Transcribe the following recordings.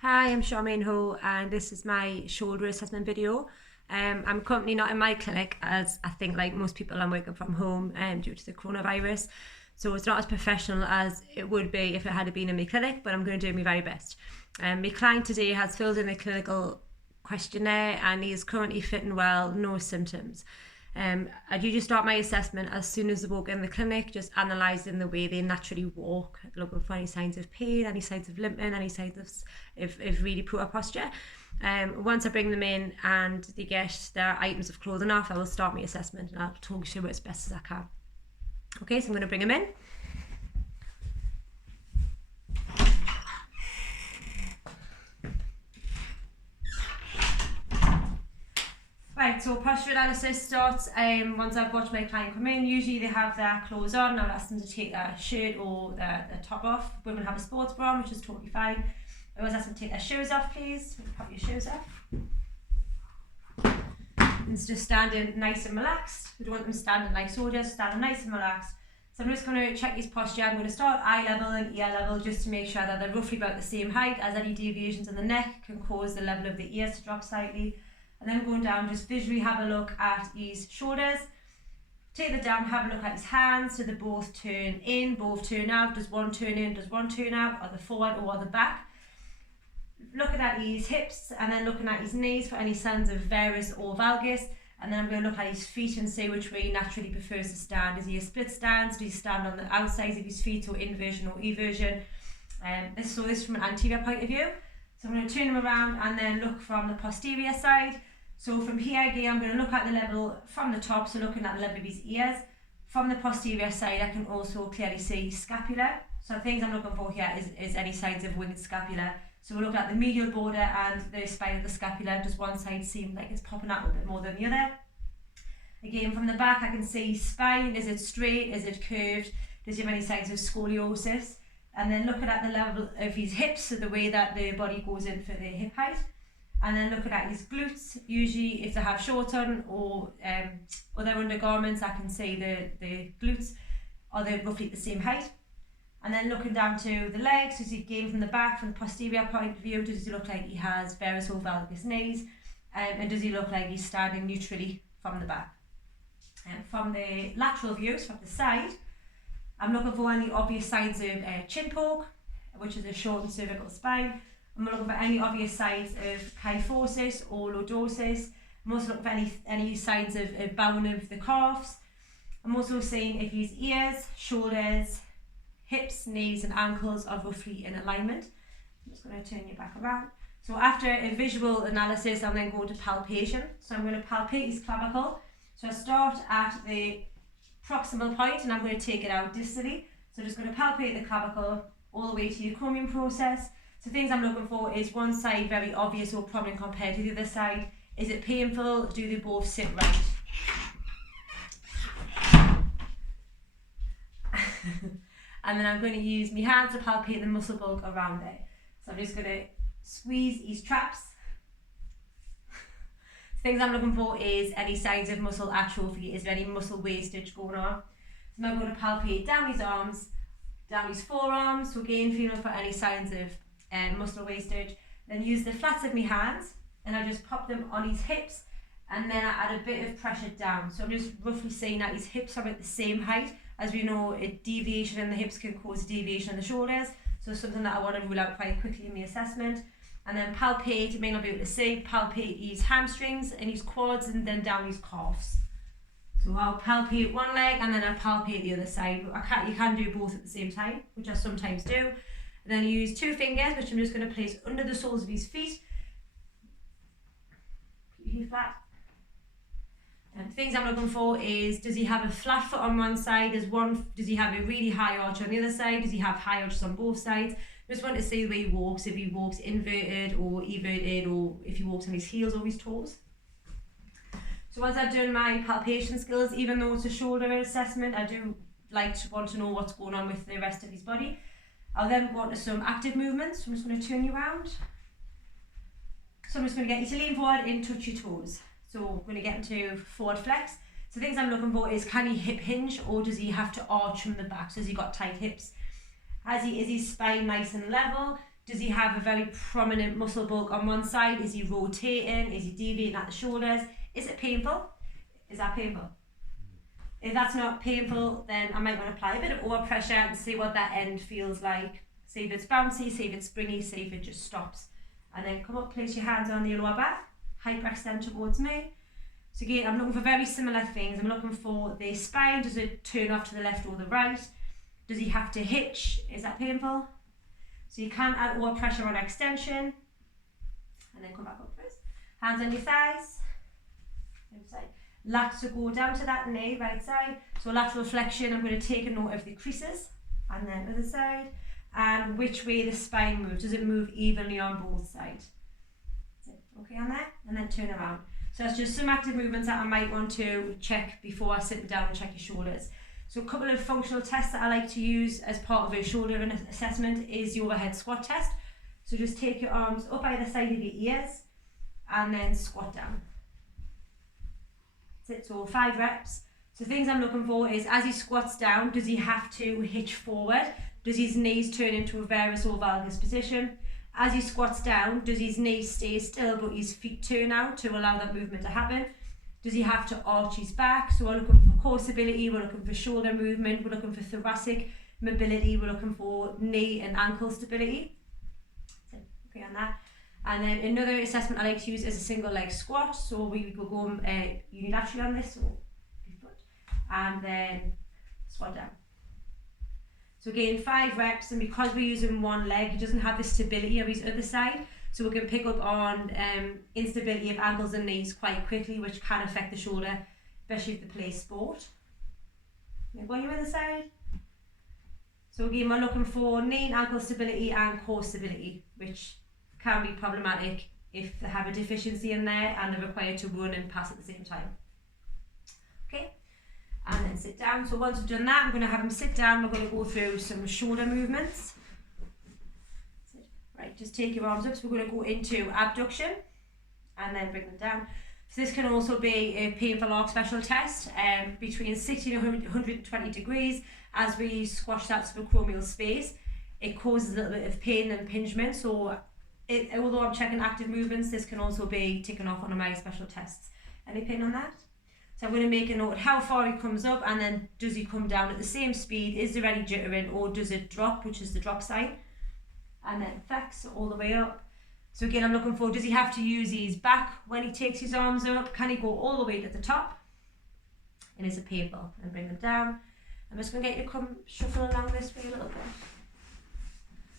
Hi, I'm Charmaine Ho, and this is my shoulder assessment video. I'm currently not in my clinic, as I think like most people I'm working from home due to the coronavirus. So it's not as professional as it would be if it had been in my clinic, but I'm going to do my very best. My client today has filled in a clinical questionnaire and he is currently fit and well, no symptoms. I usually start my assessment as soon as they walk in the clinic, just analysing the way they naturally walk, looking for any signs of pain, any signs of limping, any signs of really poor posture. Once I bring them in and they get their items of clothing off, I will start my assessment and I'll talk you through it as best as I can. Okay, so I'm going to bring them in. Right, so posture analysis starts once I've watched my client come in. Usually they have their clothes on. I'll ask them to take their shirt or their top off. Women have a sports bra on, which is totally fine. I always ask them to take their shoes off, please. Pop your shoes off. And it's just standing nice and relaxed. We don't want them standing like soldiers, standing nice and relaxed. So I'm just going to check his posture. I'm going to start eye level and ear level just to make sure that they're roughly about the same height, as any deviations in the neck can cause the level of the ears to drop slightly. And then going down, just visually have a look at his shoulders. Take them down, have a look at his hands. So they both turn in, both turn out. Does one turn in, does one turn out? Are they forward or are they back? Looking at his hips and then looking at his knees for any signs of varus or valgus. And then I'm going to look at his feet and see which way he naturally prefers to stand. Is he a split stance? Does he stand on the outsides of his feet, or inversion or eversion? This is from an anterior point of view. So I'm going to turn him around and then look from the posterior side. So from here again, I'm going to look at the level from the top, so looking at the level of his ears. From the posterior side, I can also clearly see scapula. So things I'm looking for here is any signs of winged scapula. So we'll look at the medial border and the spine of the scapula. Does one side seem like it's popping out a bit more than the other? Again, from the back, I can see spine. Is it straight? Is it curved? Does he have any signs of scoliosis? And then looking at the level of his hips, so the way that the body goes in for the hip height. And then looking at his glutes, usually if they have shorts on or other undergarments, I can see the glutes, are they roughly the same height? And then looking down to the legs, does he gain from the back, from the posterior point of view, does he look like he has varus or valgus knees? And does he look like he's standing neutrally from the back? And from the lateral views, from the side, I'm looking for any obvious signs of chin poke, which is a shortened cervical spine. I'm looking for any obvious signs of kyphosis or lordosis. I'm also looking for any signs of bowing of the calves. I'm also seeing if his ears, shoulders, hips, knees and ankles are roughly in alignment. I'm just going to turn you back around. So after a visual analysis, I'm then going to palpation. So I'm going to palpate his clavicle. So I start at the proximal point and I'm going to take it out distally. So I'm just going to palpate the clavicle all the way to the acromion process. So things I'm looking for is one side very obvious or prominent compared to the other side. Is it painful? Do they both sit right? And then I'm going to use my hands to palpate the muscle bulk around it. So I'm just going to squeeze his traps. Things I'm looking for is any signs of muscle atrophy. Is there any muscle wastage going on? So I'm going to palpate down his arms, down his forearms. So again, feeling for any signs of muscle wastage. Then use the flats of my hands and I just pop them on his hips, and then I add a bit of pressure down. So I'm just roughly saying that his hips are at the same height. As we know, a deviation in the hips can cause a deviation in the shoulders. So something that I want to rule out quite quickly in my assessment. And then palpate, you may not be able to see, palpate his hamstrings and his quads and then down his calves. So I'll palpate one leg and then I'll palpate the other side. You can do both at the same time, which I sometimes do. And then use two fingers, which I'm just going to place under the soles of his feet. Keep your feet flat. And things I'm looking for is, does he have a flat foot on one side? Does he have a really high arch on the other side? Does he have high arches on both sides? Just want to see the way he walks, if he walks inverted or everted, or if he walks on his heels or his toes. So once I've done my palpation skills, even though it's a shoulder assessment, I do want to know what's going on with the rest of his body. I'll then go on to some active movements. So I'm just going to turn you around. So I'm just going to get you to lean forward and touch your toes. So we're going to get into forward flex. So things I'm looking for is, can he hip hinge or does he have to arch from the back? So has he got tight hips? Is his spine nice and level? Does he have a very prominent muscle bulk on one side? Is he rotating? Is he deviating at the shoulders? Is it painful? Is that painful? If that's not painful, then I might want to apply a bit of overpressure and see what that end feels like. See if it's bouncy, see if it's springy, see if it just stops. And then come up, place your hands on your lower back, hyperextend towards me. So again, I'm looking for very similar things. I'm looking for the spine. Does it turn off to the left or the right? Does he have to hitch? Is that painful? So you can add more pressure on extension. And then come back up first. Hands on your thighs. Left side. Lats to go down to that knee, right side. So lateral flexion, I'm going to take a note of the creases. And then other side. And which way the spine moves. Does it move evenly on both sides? Okay on there? And then turn around. So that's just some active movements that I might want to check before I sit down and check your shoulders. So a couple of functional tests that I like to use as part of a shoulder assessment is the overhead squat test. So just take your arms up either side of your ears and then squat down. That's it, so 5 reps. So things I'm looking for is as he squats down, does he have to hitch forward? Does his knees turn into a varus or valgus position? As he squats down, does his knees stay still but his feet turn out to allow that movement to happen? Does he have to arch his back? So we're looking for core stability, we're looking for shoulder movement, we're looking for thoracic mobility, we're looking for knee and ankle stability. So, okay on that. And then another assessment I like to use is a single leg squat. So we will go unilaterally on this, so foot, and then squat down. So again, 5 reps, and because we're using one leg, he doesn't have the stability of his other side, so we can pick up on instability of ankles and knees quite quickly, which can affect the shoulder, especially if they play sport. Then go on your other side. So again, we're looking for knee and ankle stability and core stability, which can be problematic if they have a deficiency in there and they're required to run and pass at the same time. Okay. And then sit down. So once we've done that, I'm going to have him sit down. We're going to go through some shoulder movements. Right, just take your arms up. So we're going to go into abduction and then bring them down. So this can also be a painful arc special test between 60 and 120 degrees. As we squash that subacromial space, it causes a little bit of pain and impingement. So although I'm checking active movements, this can also be taken off one of my special tests. Any pain on that? So I'm going to make a note how far he comes up, and then does he come down at the same speed? Is there any jittering, or does it drop, which is the drop sign? And then flex all the way up. So again, I'm looking for, does he have to use his back when he takes his arms up? Can he go all the way to the top? And is it painful? And bring them down. I'm just going to get you to come shuffle along this way a little bit.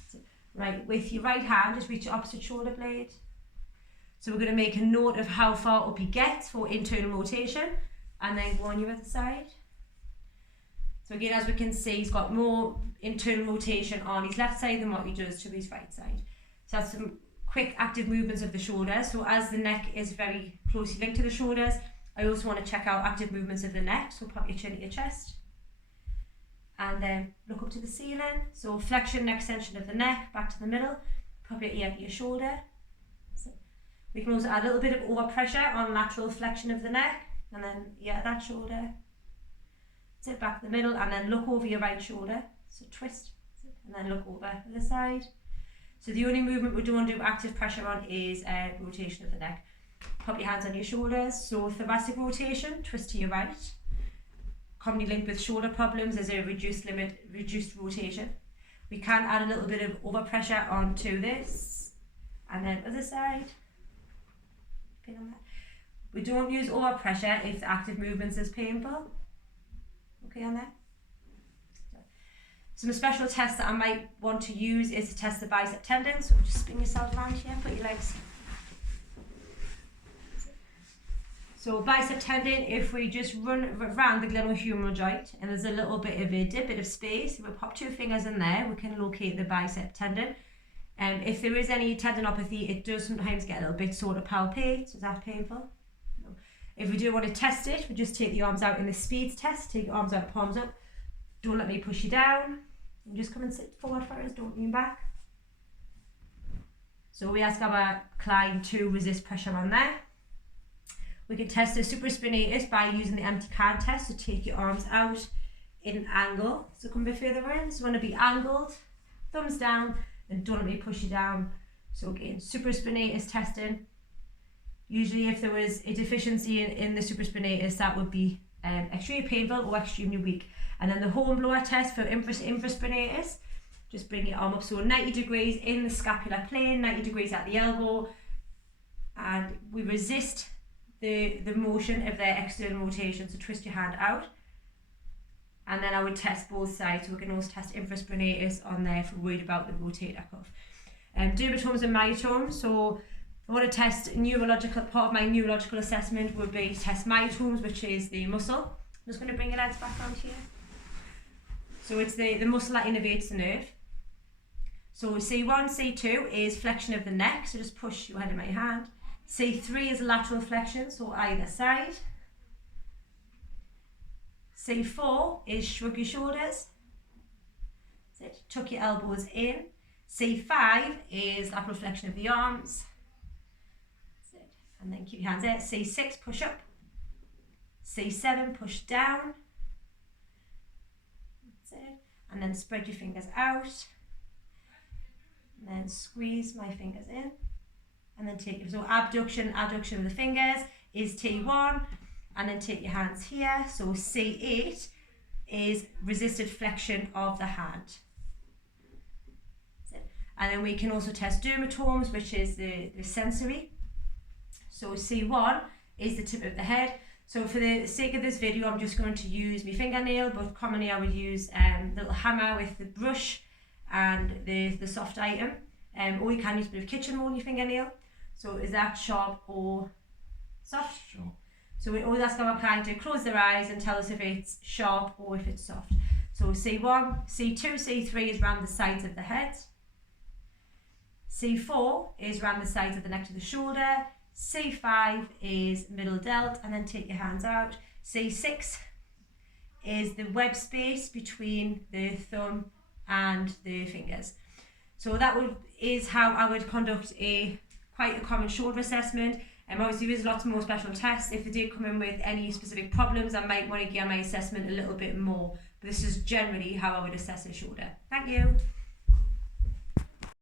So, right, with your right hand, just reach your opposite shoulder blade. So we're going to make a note of how far up he gets for internal rotation, and then go on your other side. So again, as we can see, he's got more internal rotation on his left side than what he does to his right side. So that's some quick active movements of the shoulders. So as the neck is very closely linked to the shoulders, I also want to check out active movements of the neck. So pop your chin at your chest. And then look up to the ceiling. So flexion and extension of the neck, back to the middle. Pop your ear to your shoulder. So we can also add a little bit of overpressure on lateral flexion of the neck. And then ear that shoulder. Sit back to the middle, and then look over your right shoulder. So twist, and then look over to the side. So the only movement we don't want to do active pressure on is rotation of the neck. Pop your hands on your shoulders. So thoracic rotation, twist to your right. Commonly linked with shoulder problems is a reduced rotation. We can add a little bit of overpressure onto this, and then other side. Pin on that. We don't use overpressure if the active movements is painful. Okay on there? Some special tests that I might want to use is to test the bicep tendon. So just spin yourself around here, put your legs. So bicep tendon, if we just run around the glenohumeral joint and there's a little bit of a dip, bit of space, we'll pop 2 fingers in there, we can locate the bicep tendon. If there is any tendinopathy, it does sometimes get a little bit sort of palpate. So is that painful? No. If we do want to test it, we just take the arms out in the speeds test. Take your arms out, palms up. Don't let me push you down. And just come and sit forward first, don't lean back. So we ask our client to resist pressure on there. We can test the supraspinatus by using the empty card test. So take your arms out in an angle. So come a bit further in. So we want to be angled, thumbs down, and don't let me push you down. So again, supraspinatus testing. Usually if there was a deficiency in the supraspinatus, that would be extremely painful or extremely weak. And then the horn blower test for infraspinatus, just bring your arm up, so 90 degrees in the scapular plane, 90 degrees at the elbow, and we resist the motion of their external rotation, so twist your hand out. And then I would test both sides, so we can also test infraspinatus on there if we're worried about the rotator cuff. Dermatomes and myotomes, so I want to test neurological, part of my neurological assessment would be to test myotomes, which is the muscle. I'm just going to bring your legs back around here. So it's the muscle that innervates the nerve. So C1, C2 is flexion of the neck, so just push your head in my hand. C3 is lateral flexion, so either side. C4 is shrug your shoulders. That's it. Tuck your elbows in. C5 is lateral flexion of the arms. That's it. And then keep your hands there. C6, push up. C7, push down. That's it. And then spread your fingers out. And then squeeze my fingers in. And then take your, so abduction of the fingers is T1. And then take your hands here. So C8 is resisted flexion of the hand. And then we can also test dermatomes, which is the sensory. So C1 is the tip of the head. So for the sake of this video, I'm just going to use my fingernail, but commonly I would use a little hammer with the brush and the soft item. Or you can use a bit of kitchen roll on your fingernail. So is that sharp or soft? Sure. So we always ask our client to close their eyes and tell us if it's sharp or if it's soft. So C1, C2, C3 is around the sides of the head. C4 is around the sides of the neck to the shoulder. C5 is middle delt, and then take your hands out. C6 is the web space between the thumb and the fingers. So that is how I would conduct quite a common shoulder assessment. Obviously there is lots more special tests. If they did come in with any specific problems, I might want to gear my assessment a little bit more. But this is generally how I would assess a shoulder. Thank you.